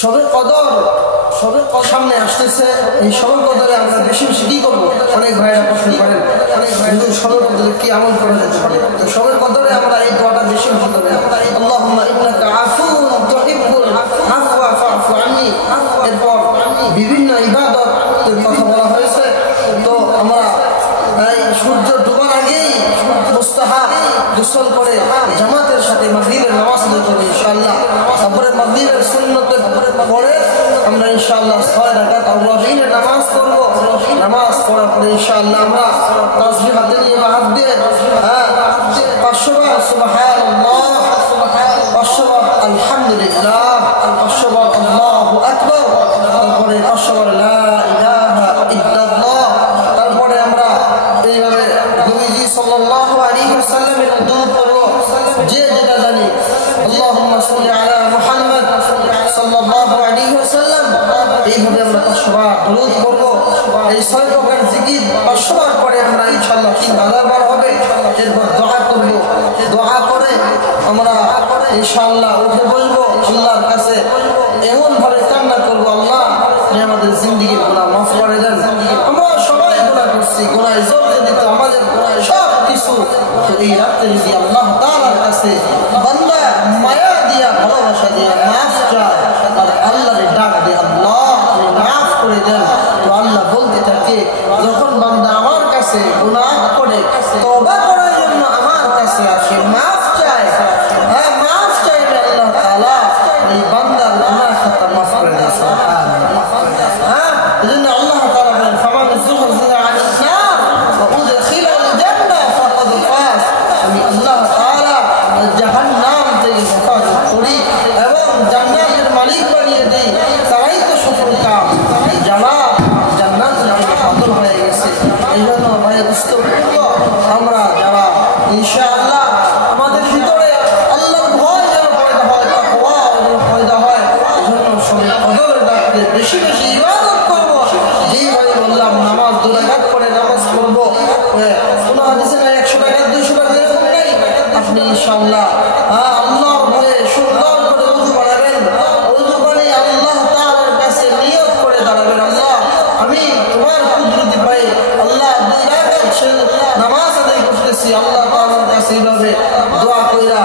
শবে কদর সামনে আসতেছে। এই শবে কদরে আমরা বেশি বেশি কি করবো? অনেক ভাইরা প্রশ্ন করেন, অনেক ভাই শবে কদরে কি আমল করা যেতে পারে? তো শবে কদরে আমরা এই দোয়াটা বেশি বেশি করবো, আল্লাহুম্মা ইন্নাকা আফুউন তুহিব্বুল আফওয়া ফা'ফু আন্নি। এরপর বিভিন্ন ইবাদতের কথা বলা হয়েছে। তো আমরা এই সূর্য ডুবার আগেই মুস্তাহাব গোসল করে জামাতের সাথে মাগরিবের নামাজ আদায় করব ইনশাআল্লাহ। তারপরে মাগরিবের সুন্নতের পরে আমরা ইনশাআল্লাহ 6 রাকাত আওয়াবিনের নামাজ পড়ব। নামাজ পড়ার পরে ইনশাআল্লাহ আমরা তাসবিহ হাতে নিয়ে হাত দিয়ে 500 বার সুবহানাল্লাহ, 500 বার আলহামদুলিল্লাহ, 500 বার আল্লাহু আকবার, তারপরে 500 বার লা ইলাহা ইল্লাল্লাহ। তারপরে আমরা এইভাবে নবীজি সাল্লাল্লাহু আলাইহি ওয়াসাল্লামের দরুদ পড়ব, যে যেটা জানি। আল্লাহুম্মা সাল্লি আলা মুহাম্মদ সাল্লাল্লাহু আলাইহি ওয়াসাল্লাম। এইভাবে আমরা 500 বার দরুদ পড়ব। এই 6 প্রকার জিকির 500 বার পরে আমরা ইনশাআল্লাহ 3000 বার হবে। এরপর দোয়া করব। দোয়া করে আমরা ইনশাআল্লাহ উঠে বলবো আল্লাহর কাছে, এমন ভাবে কান্না করব, আল্লাহ আপনি আমাদের জিন্দেগির গুনাহ মাফ করে দেন। আমরা সবাই গুনাহ করছি, গুনাহে জর্জরিত আমাদের গুনাহ সব কিছু। তো এই রাতে যদি আল্লাহ তাআলার কাছে বান্দা মায়া দিয়া ভালোবাসা দিয়া মাফ চায় আর আল্লাহরে ডাক দেয়, আল্লাহ আপনি মাফ করে দেন, তো আল্লাহ বলতে থাকে, যখন বান্দা আমার কাছে গুনাহ করে তওবা করার জন্য আমার কাছে আসে, মাফ চায়, মাফ চাইবে আল্লাহ তাআলা এই বান্দার গুনাহ খাতা মাফ করে দেন। সুবহানাল্লাহ। এজন্য আল্লাহ তাআলা বলেন, ফামান যুহযিহা আনিন নার ওয়া উদখিলাল জান্নাহ ফাকাদ ফাজ। আমি আল্লাহ তাআলা জাহান্নাম থেকে হেফাজত করি এবং জান্নাতের মালিক বানিয়ে দেই, তারাই তো সফলকাম, জান্নাত থেকে হাতল হয়ে গেছে। এই জন্য ভাই আমরা যারা ইনশাআল্লাহ আমাদের ভিতরে আল্লাহর ভয় যেন পয়দা হয়, তাকওয়া যেন পয়দা হয়, এজন্য সবে কদরের রাতে বেশি বেশি ইবাদত করব। যেইভাবে বললাম নামাজ 2 রাকাত করে নামাজ পড়ব, কোনো হাদিসে নাই 100 টাকা 200 টাকা এরকম নাই। আপনি ইনশাআল্লাহ আল্লাহর ভয়ে সুন্দর করে ওযু বানাবেন, ওযু বানিয়ে আল্লাহ তাআলার কাছে নিয়ত করে দাঁড়াবেন, আল্লাহ আমি তোমার কুদরতি পাই আল্লাহ 2 রাকাত নামাজ আদায় করতেছি, আল্লাহ তাআলার কাছে এইভাবে দোয়া কইরা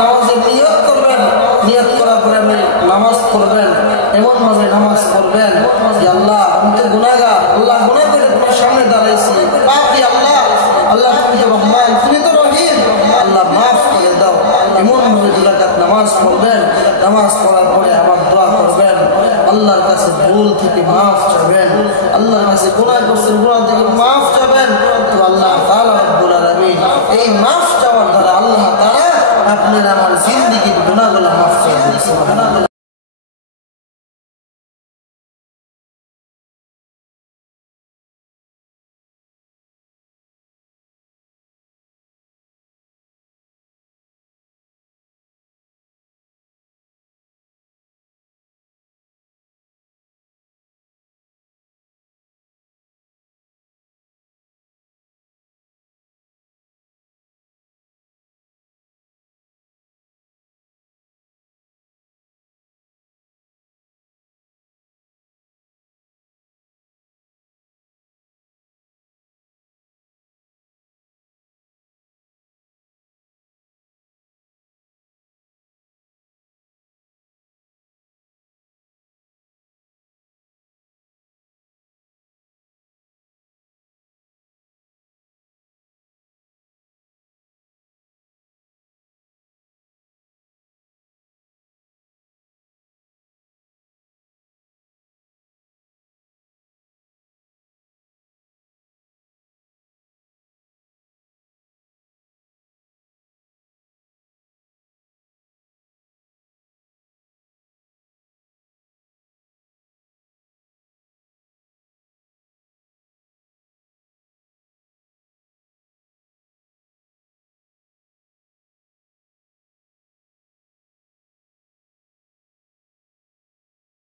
নামাজের নিয়ত করবেন। নিয়ত করার পরে নামাজ পড়বেন, এমন ভাবে নামাজ পড়বেন যে আল্লাহ আমি তো গুনাহগার, আল্লাহ গুনাহ করে তোমার সামনে দাঁড়াইছি, পাপী আল্লাহ, আল্লাহ তুমি তো রহমান, তুমি তো রহিম, আল্লাহ মাফ করে দাও। এমন ভাবে 2 রাকাত নামাজ পড়বেন। নামাজ পড়ার পরে আবার দোয়া করবেন, আল্লাহর কাছে ভুল থেকে মাফ চাইবেন, আল্লাহর কাছে গুনাহ করছেন, গুনাহ